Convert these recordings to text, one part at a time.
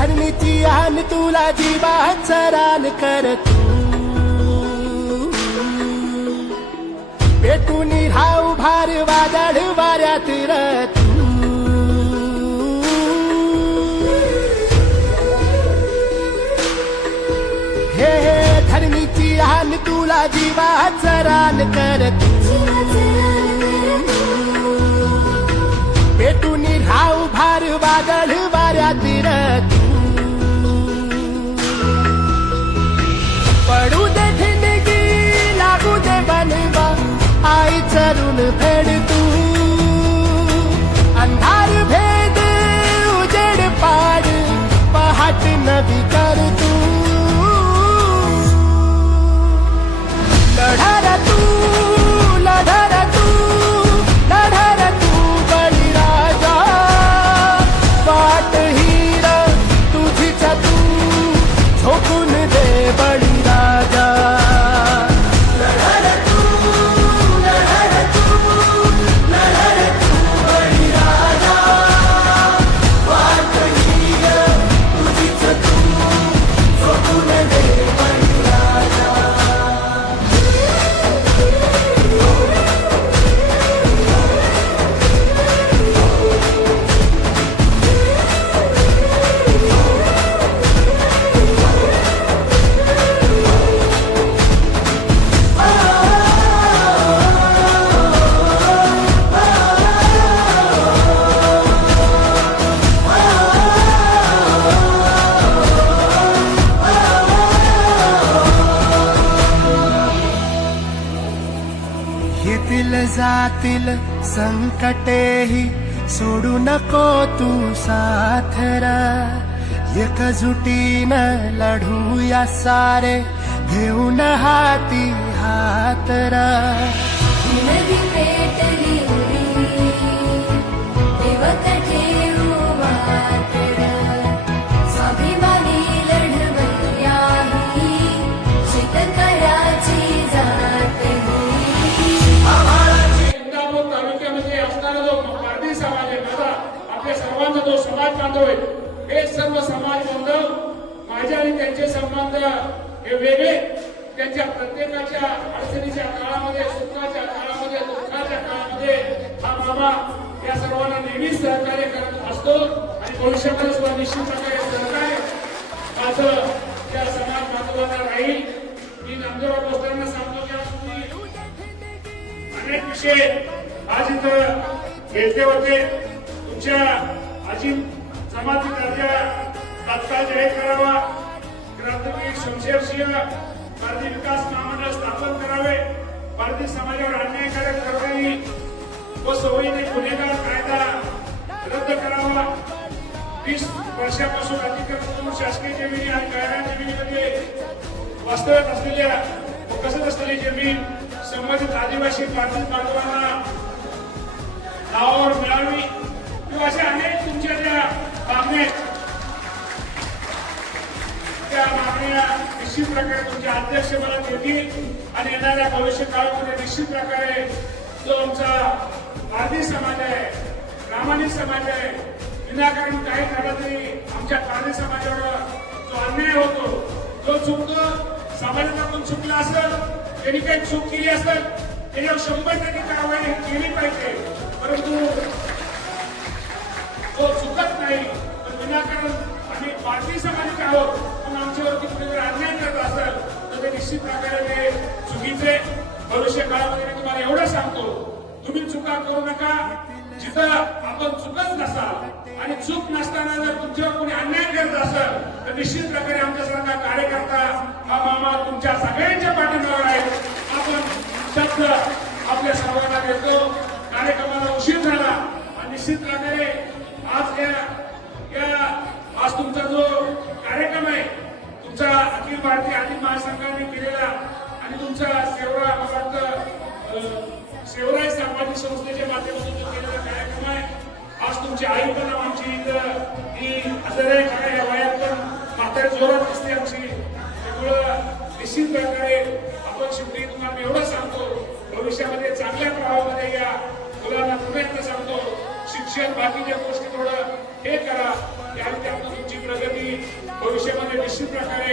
आण तुला जीवाचा रान कर तू. पेटून राहू भार वादळ वाऱ्यात र हे हे धरणीची आन तुला जीवाचा रान कर भेटून पेटून भार वादळ वाऱ्यात र जातील संकटेही सोडू नको तू साथरा. एकजुटीनं लढूया सारे घेऊन हाती हातरा. सर्वांचा जो समाज बांधव आहे हे सर्व समाज बांधव माझे आणि त्यांचे संबंध हे वेगळे. त्यांच्या प्रत्येकाच्या अडचणीच्या काळामध्ये सुखाच्या काळामध्ये दुःखाच्या काळामध्ये हा बाबा या सर्वांना नेहमीच सहकार्य करत असतो आणि भविष्यामध्ये सुद्धा निश्चित प्रकारे सहकार्य माझं त्या समाज बांधवांना राहील. मी नामदेवराव बोसरांना सांगतो की आज तुम्ही अनेक विषय आज इथं घेतले होते. तुमच्या अजिम जमाती दर्जा तात्काळ जाहीर करावा. क्रांतिवीर शमशेरसिंह भारतीय विकास महामंडळ स्थापन करावे. भारतीय समाजावर अन्यायकारक कारवाई व सवयीने गुन्हेगार कायदा रद्द करावा. वीस वर्षापासून अतिक्रमण शासकीय जमिनी आणि गायरान जमिनीमध्ये वास्तव्यात असलेल्या व कसत असलेली जमीन संबंधित आदिवासी पाटील बांधवांना नावावर मिळावी. किंवा अशा अनेक तुमच्या ज्या मागण्या आहेत, त्या मागण्या निश्चित प्रकारे तुमच्या अध्यक्ष मला देतील आणि येणाऱ्या भविष्य काळामध्ये निश्चित प्रकारे जो आमचा वादी समाज आहे प्रामाणिक समाज आहे विनाकारण काही झालं तरी आमच्या कार्य समाजावर जो अन्याय होतो जो चुकतो समाजातून चुकला असेल त्यांनी काही चूक केली असेल त्याच्यावर शंभर टक्के कारवाई केली पाहिजे. परंतु हो, तो चुकत नाही. तर विनाकारण आम्ही पार्टी समाजिक आहोत. पण आमच्यावरती कुठेतरी अन्याय करत असेल तर ते निश्चित प्रकारे ते चुकीचे भविष्य काळामध्ये मी तुम्हाला एवढं सांगतो. तुम्ही चुका करू नका. जिथं आपण चुकत नसाल आणि चूक नसताना जर तुमच्यावर कोणी अन्याय करत असेल तर निश्चित प्रकारे आमच्यासारखा कार्यकर्ता हा मामा तुमच्या सगळ्यांच्या पाठीमागे आहे. आपण शब्द आपल्या सर्वांना देतो. कार्यक्रमाला उशीर झाला. आणि निश्चित प्रकारे तुमचा अखिल भारतीय आदिम महासंघाने केलेला आणि तुमच्या सेवरा मला वाटतं सेवराय सामाजिक संस्थेच्या माध्यमातून जो केलेला कार्यक्रम आहे. आज तुमची आई पण आमची इथं ही हजर आहे काय या वयात पण म्हातारी जोरात दिसते आमची. त्यामुळं निश्चित प्रकारे आपण शेवटी तुम्हाला एवढं सांगतो भविष्यामध्ये चांगल्या प्रभावामध्ये या मुलांना पुन्हा एकदा सांगतो शिक्षण बाकीच्या गोष्टी थोडं हे करा. त्यामुळे त्यातून तुमची प्रगती भविष्यामध्ये निश्चित प्रकारे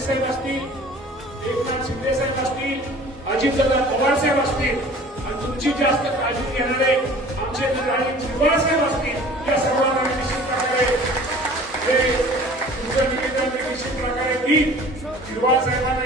फडणवीस साहेब असतील एकनाथ शिंदे साहेब असतील अजितदादा पवार साहेब असतील आणि तुमची जास्त काळजी घेणारे आमचे आणि शिवराळ साहेब असतील या सर्वांना निश्चित प्रकारे हे तुमचं निवेदन निश्चित प्रकारे मी शिरवाळ साहेबांना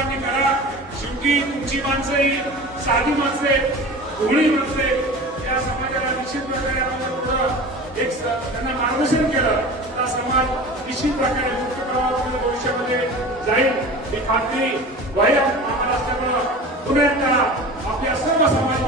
सर्वांनी करा शेवटी तुमची माणसं ही साधी माणसं आहेत कोणी माणसं आहेत. या समाजाला निश्चित प्रकारे आपण पुढं एक त्यांना मार्गदर्शन केलं तर हा समाज निश्चित प्रकारे मुक्त प्रवाहामध्ये भविष्यामध्ये जाईल. ही खात्री वय आम्हाला असल्यामुळं पुन्हा एकदा आपल्या सर्व समाज